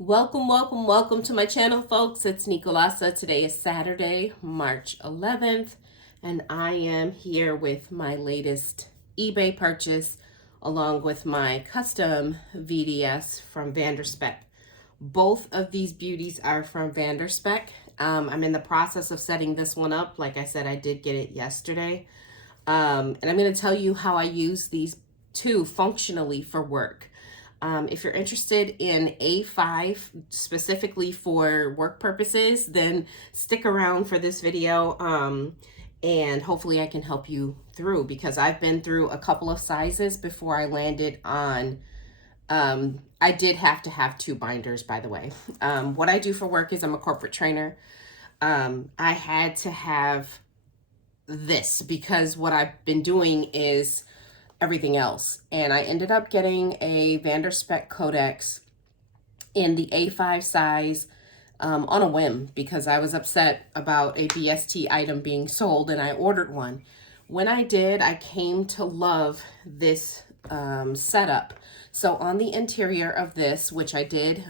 Welcome, welcome, welcome to my channel, folks. It's Nicolasa. Today is Saturday, March 11th, and I am here with my latest eBay purchase along with my custom VDS from Spek. Both of these beauties are from Spek. I'm in the process of setting this one up. Like I said, I did get it yesterday. And I'm going to tell you how I use these two functionally for work. If you're interested in A5 specifically for work purposes, then stick around for this video, and hopefully I can help you through, because I've been through a couple of sizes before I landed on, I did have to have two binders, by the way. What I do for work is I'm a corporate trainer. I had to have this because what I've been doing is everything else. And I ended up getting a Spek Codex in the A5 size on a whim because I was upset about a BST item being sold and I ordered one. When I did, I came to love this setup. So on the interior of this, which I did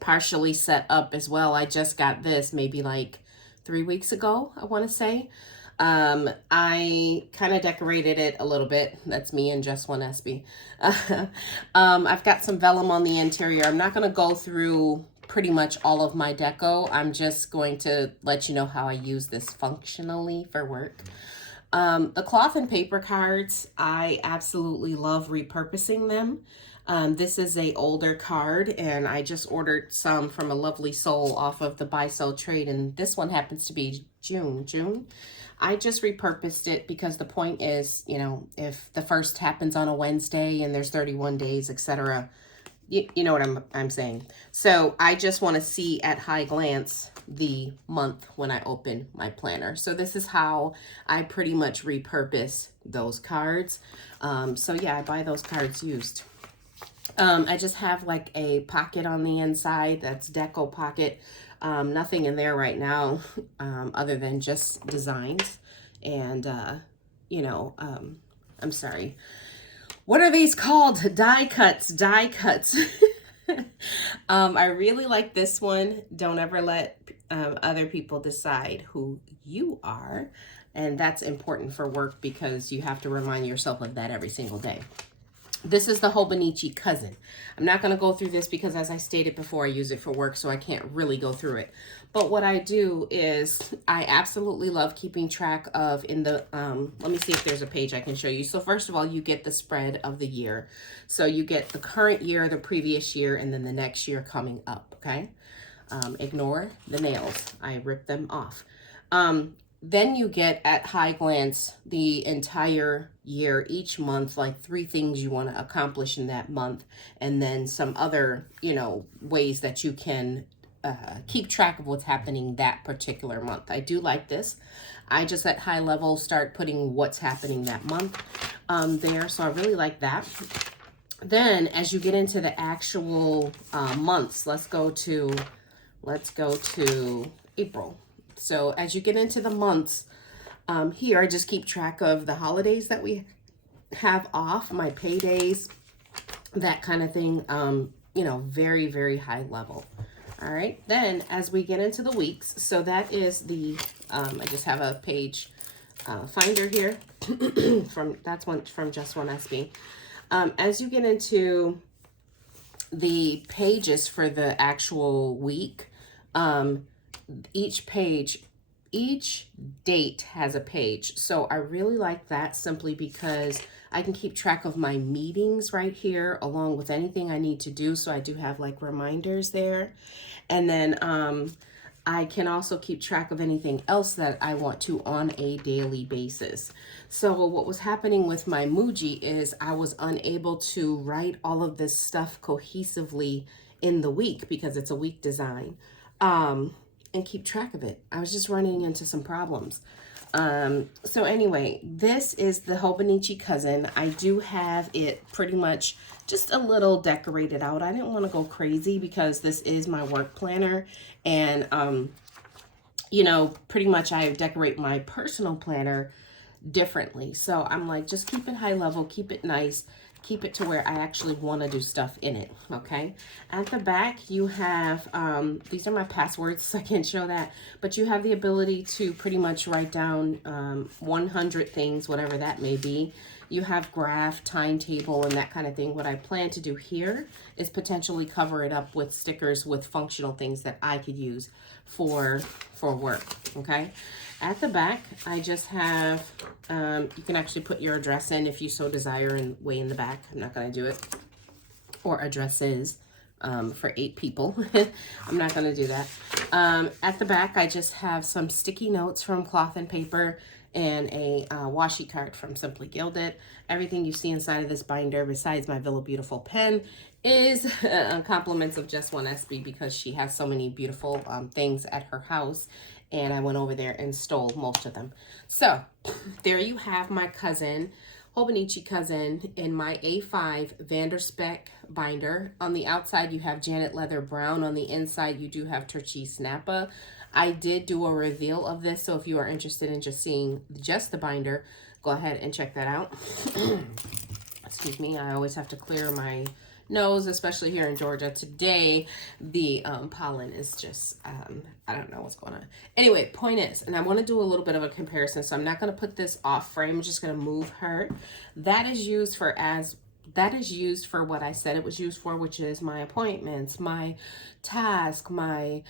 partially set up as well, I just got this maybe like 3 weeks ago, I want to say. I kind of decorated it a little bit. That's me and Just One SB. I've got some vellum on the interior. I'm not going to go through pretty much all of my deco. I'm just going to let you know how I use this functionally for work. The cloth and paper cards, I absolutely love repurposing them. This is a older card, and I just ordered some from a lovely soul off of the buy sell trade, and this one happens to be June. I just repurposed it because the point is, you know, if the first happens on a Wednesday and there's 31 days, etc., you know what I'm saying. So I just want to see at high glance the month when I open my planner. So this is how I pretty much repurpose those cards. So yeah, I buy those cards used. I just have like a pocket on the inside that's deco pocket. Nothing in there right now other than just designs and I'm sorry, what are these called? Die cuts. I really like this one. Don't ever let other people decide who you are, and that's important for work because you have to remind yourself of that every single day. This is the Hobonichi Cousin. I'm not going to go through this because, as I stated before, I use it for work, so I can't really go through it. But what I do is I absolutely love keeping track of in the, let me see if there's a page I can show you. So first of all, you get the spread of the year. So you get the current year, the previous year, and then the next year coming up, okay? Ignore the nails. I ripped them off. Then you get at high glance the entire year, each month, like 3 things you want to accomplish in that month, and then some other, ways that you can keep track of what's happening that particular month. I do like this. I just at high level start putting what's happening that month there, so I really like that. Then as you get into the actual months, let's go to April. So as you get into the months, here I just keep track of the holidays that we have off, my paydays, that kind of thing, very, very high level. All right, then as we get into the weeks, so that is the, I just have a page finder here, that's one from Just One SB. As you get into the pages for the actual week, each date has a page. So I really like that simply because I can keep track of my meetings right here along with anything I need to do. So I do have like reminders there. And then I can also keep track of anything else that I want to on a daily basis. So what was happening with my Muji is I was unable to write all of this stuff cohesively in the week because it's a week design. And keep track of it. I was just running into some problems. So anyway, this is the Hobonichi Cousin. I do have it pretty much just a little decorated out. I didn't want to go crazy because this is my work planner. And, pretty much I decorate my personal planner differently. So I'm like, just keep it high level, keep it nice. keep it to where I actually want to do stuff in it, okay? At the back, you have, these are my passwords, so I can't show that, but you have the ability to pretty much write down 100 things, whatever that may be. You have graph, timetable, and that kind of thing. What I plan to do here is potentially cover it up with stickers with functional things that I could use for work, okay? At the back, I just have, you can actually put your address in if you so desire and way in the back. I'm not going to do it. Or addresses for 8 people. I'm not going to do that. At the back, I just have some sticky notes from Cloth and Paper and a washi card from Simply Gilded. Everything you see inside of this binder, besides my Villa Beautiful pen, is compliments of Just One SB because she has so many beautiful things at her house, and I went over there and stole most of them. So there you have my cousin, Hobonichi cousin, in my A5 Spek binder. On the outside, you have Janet Leather Brown. On the inside, you do have Turquoise Nappa. I did do a reveal of this, so if you are interested in just seeing just the binder, go ahead and check that out. Excuse me, I always have to clear my nose, especially here in Georgia. Today, the pollen is just, I don't know what's going on. Anyway, point is, and I want to do a little bit of a comparison, so I'm not going to put this off frame. I'm just going to move her. That is used for what I said it was used for, which is my appointments, my task, my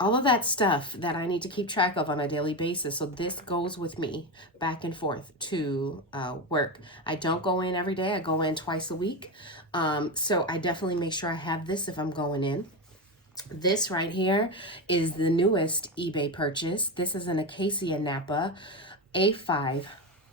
all of that stuff that I need to keep track of on a daily basis. So this goes with me back and forth to work. I don't go in every day. I go in twice a week. So I definitely make sure I have this if I'm going in. This right here is the newest eBay purchase. This is an Accacia Nappa A5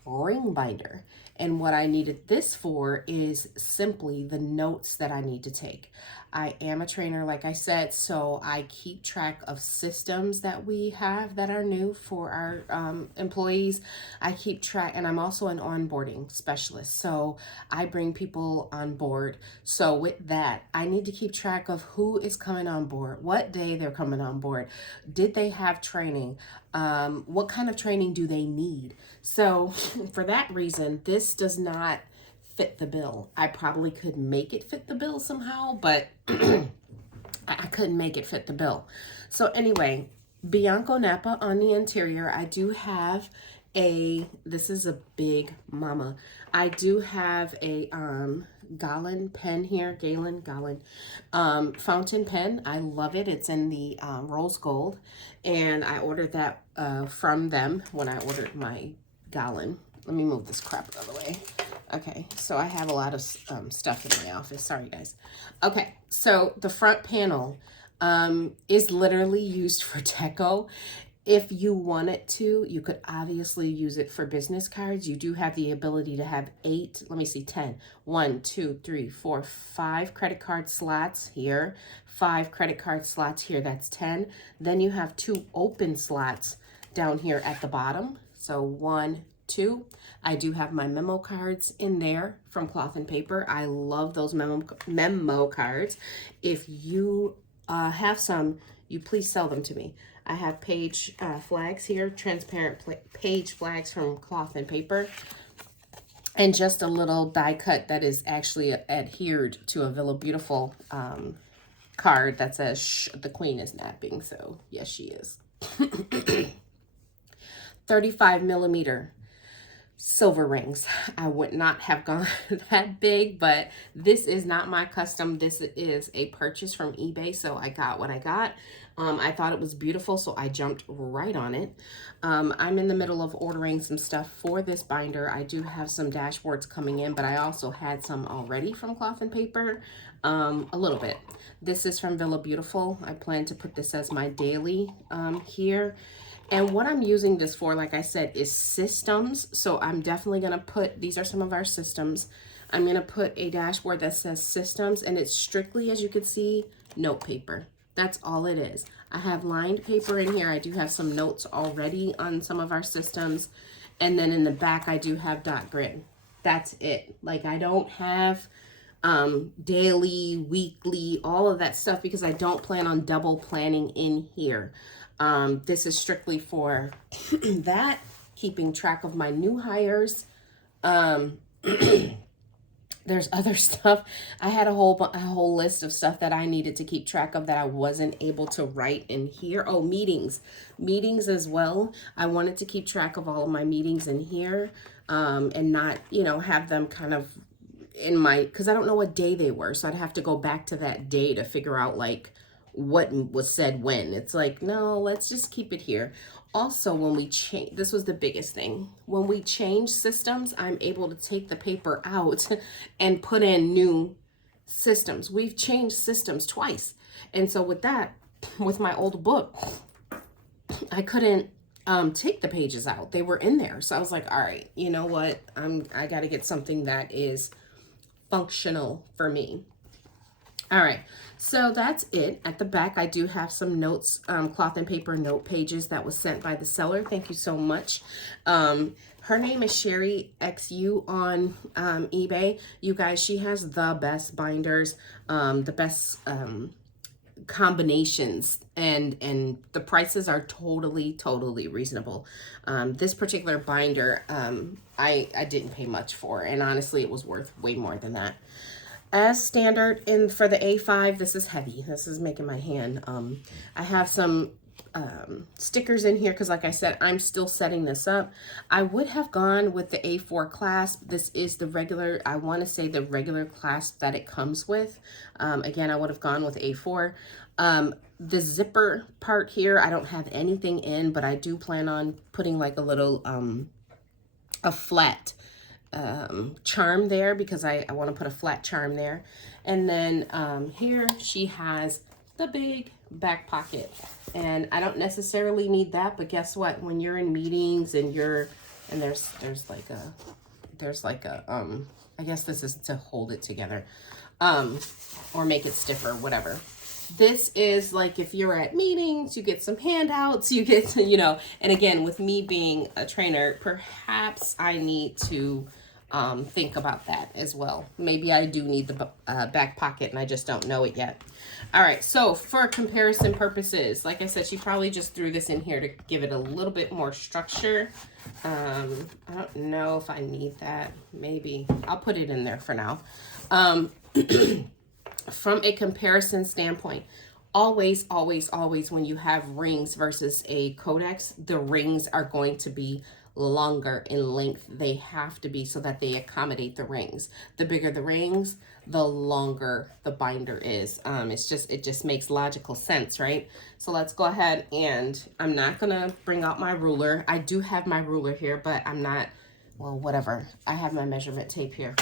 ring binder. And what I needed this for is simply the notes that I need to take. I am a trainer, like I said, so I keep track of systems that we have that are new for our employees. I keep track, and I'm also an onboarding specialist, so I bring people on board. So with that, I need to keep track of who is coming on board, what day they're coming on board, did they have training, what kind of training do they need? So for that reason, this does not fit the bill. I probably could make it fit the bill somehow, but I couldn't make it fit the bill. So anyway, Bianco Nappa on the interior. I do have this is a big mama. I do have a Galen pen here, Galen fountain pen. I love it. It's in the rose gold, and I ordered that from them when I ordered my Galen. Let me move this crap out of the way. Okay, so I have a lot of stuff in my office. Sorry, guys. Okay, so the front panel is literally used for deco. If you wanted to, you could obviously use it for business cards. You do have the ability to have 10. 1, 2, 3, 4, 5 credit card slots here. 5 credit card slots here. That's 10. Then you have 2 open slots down here at the bottom. So 1, 2. I do have my memo cards in there from Cloth and Paper. I love those memo cards. If you have some, you please sell them to me. I have page flags here, transparent page flags from Cloth and Paper, and just a little die cut that is actually adhered to a Villa Beautiful card that says, "Shh, the queen is napping." So yes, she is. 35 millimeter silver rings. I would not have gone that big, but this is not my custom. This is a purchase from eBay, so I got what I got. I thought it was beautiful, so I jumped right on it. I'm in the middle of ordering some stuff for this binder. I do have some dashboards coming in, but I also had some already from Cloth and Paper, a little bit. This is from Villa Beautiful. I plan to put this as my daily here. And what I'm using this for, like I said, is systems. So I'm definitely going to put, these are some of our systems. I'm going to put a dashboard that says systems, and it's strictly, as you can see, note paper. That's all it is. I have lined paper in here. I do have some notes already on some of our systems. And then in the back, I do have dot grid. That's it. Like, I don't have daily, weekly, all of that stuff because I don't plan on double planning in here. This is strictly for that, keeping track of my new hires, there's other stuff. I had a whole list of stuff that I needed to keep track of that I wasn't able to write in here. Oh, meetings as well. I wanted to keep track of all of my meetings in here, and not, you know, have them kind of in my, because I don't know what day they were, so I'd have to go back to that day to figure out like what was said when. It's like, no, let's just keep it here. Also, when we change, this was the biggest thing. When we change systems, I'm able to take the paper out and put in new systems. We've changed systems twice. And so with that, with my old book, I couldn't take the pages out. They were in there. So I was like, all right, you know what? I got to get something that is functional for me. All right, so that's it. At the back, I do have some notes, cloth and paper note pages that was sent by the seller. Thank you so much. Her name is Sherry XU on eBay. You guys, she has the best binders, the best combinations, and the prices are totally reasonable. This particular binder, I didn't pay much for, and honestly, it was worth way more than that. As standard for the A5, this is heavy. This is making my hand. I have some stickers in here because, like I said, I'm still setting this up. I would have gone with the A4 clasp. This is the regular, I want to say the regular clasp that it comes with. Again, I would have gone with A4. The zipper part here, I don't have anything in, but I do plan on putting like a little, a flat charm there, because I want to put a flat charm there. And then here she has the big back pocket, and I don't necessarily need that, but guess what, when you're in meetings and there's like a I guess this is to hold it together, or make it stiffer, whatever. This is like if you're at meetings, you get some handouts, you get to, you know, and again, with me being a trainer, perhaps I need to think about that as well. Maybe I do need the back pocket and I just don't know it yet. All right, so for comparison purposes, like I said, she probably just threw this in here to give it a little bit more structure. I don't know if I need that. Maybe I'll put it in there for now. From a comparison standpoint, always when you have rings versus a codex, the rings are going to be longer in length. They have to be, so that they accommodate the rings. The bigger the rings, the longer the binder is. It just makes logical sense, right? So let's go ahead, and I'm not gonna bring out my ruler. I do have my ruler here, but I'm not, well, whatever. I have my measurement tape here.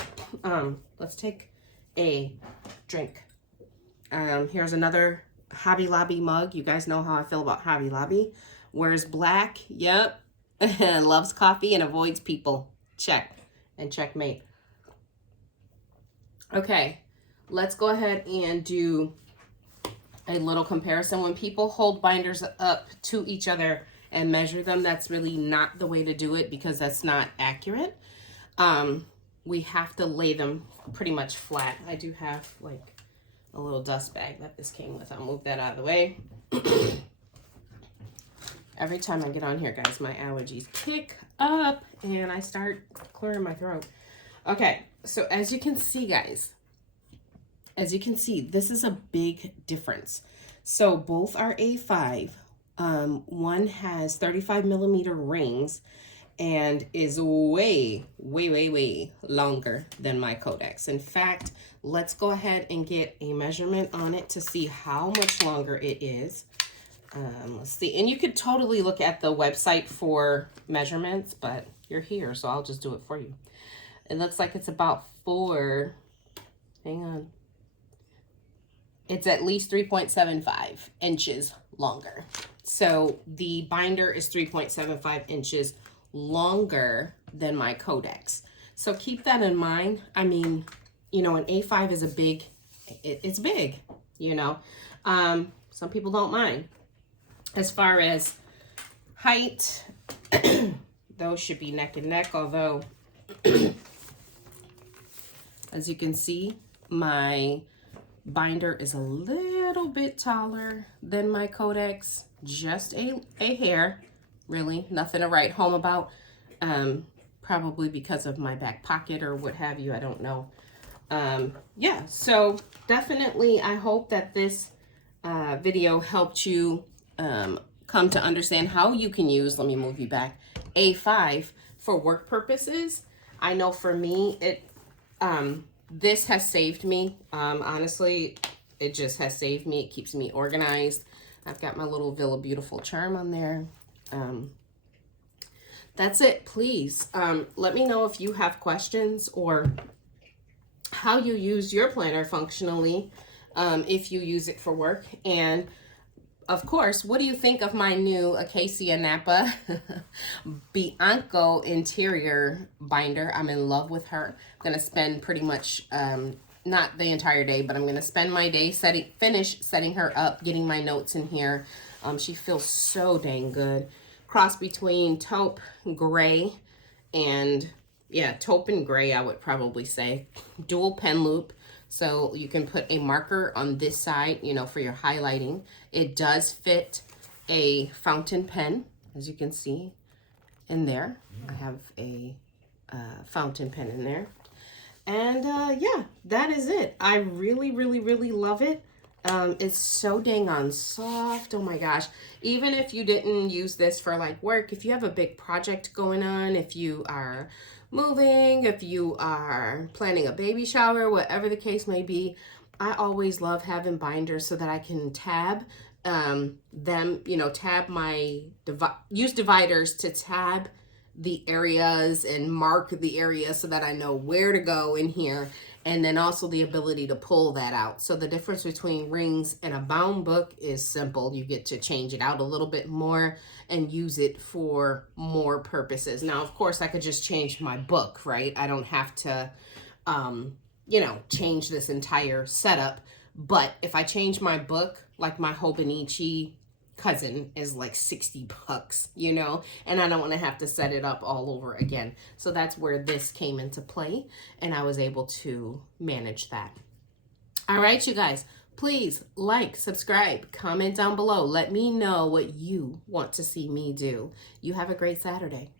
Let's take a drink. Here's another Hobby Lobby mug. You guys know how I feel about Hobby Lobby. Wears black, yep. Loves coffee and avoids people. Check and checkmate. Okay, let's go ahead and do a little comparison. When people hold binders up to each other and measure them, that's really not the way to do it, because that's not accurate. We have to lay them pretty much flat. I do have like a little dust bag that this came with. I'll move that out of the way. Every time I get on here, guys, my allergies kick up and I start clearing my throat. Okay, so as you can see, guys, this is a big difference. So both are A5. One has 35 millimeter rings and is way longer than my codex. In fact, let's go ahead and get a measurement on it to see how much longer it is. Let's see, and you could totally look at the website for measurements, but you're here, so I'll just do it for you. It looks like it's about hang on. It's at least 3.75 inches longer. So the binder is 3.75 inches longer than my codex. So keep that in mind. I mean, you know, an A5 is it's big, you know. Some people don't mind. As far as height, those should be neck and neck, although as you can see, my binder is a little bit taller than my codex, just a hair, really, nothing to write home about, probably because of my back pocket or what have you, I don't know. Yeah, so definitely I hope that this video helped you come to understand how you can use, let me move you back, A5 for work purposes. I know for me, this has saved me. Honestly, it just has saved me. It keeps me organized. I've got my little Villa Beautiful charm on there. That's it. Please let me know if you have questions or how you use your planner functionally, if you use it for work. And of course, what do you think of my new Accacia Nappa Bianco interior binder? I'm in love with her. I'm going to spend pretty much, not the entire day, but I'm going to spend my day finish setting her up, getting my notes in here. She feels so dang good. Cross between taupe gray and, yeah, taupe and gray, I would probably say. Dual pen loop. So you can put a marker on this side, you know, for your highlighting. It does fit a fountain pen, as you can see in there. I have a fountain pen in there. And yeah, that is it. I really, really, really love it. It's so dang on soft. Oh my gosh. Even if you didn't use this for like work, if you have a big project going on, if you are moving, if you are planning a baby shower, whatever the case may be, I always love having binders so that I can tab them, you know, tab my, use dividers to tab the areas and mark the area so that I know where to go in here. And then also the ability to pull that out. So the difference between rings and a bound book is simple. You get to change it out a little bit more and use it for more purposes. Now, of course, I could just change my book, right? I don't have to, you know, change this entire setup. But if I change my book, like my Hobonichi cousin is like 60 bucks, you know, and I don't want to have to set it up all over again. So that's where this came into play, and I was able to manage that. All right, you guys, please like, subscribe, comment down below. Let me know what you want to see me do. You have a great Saturday.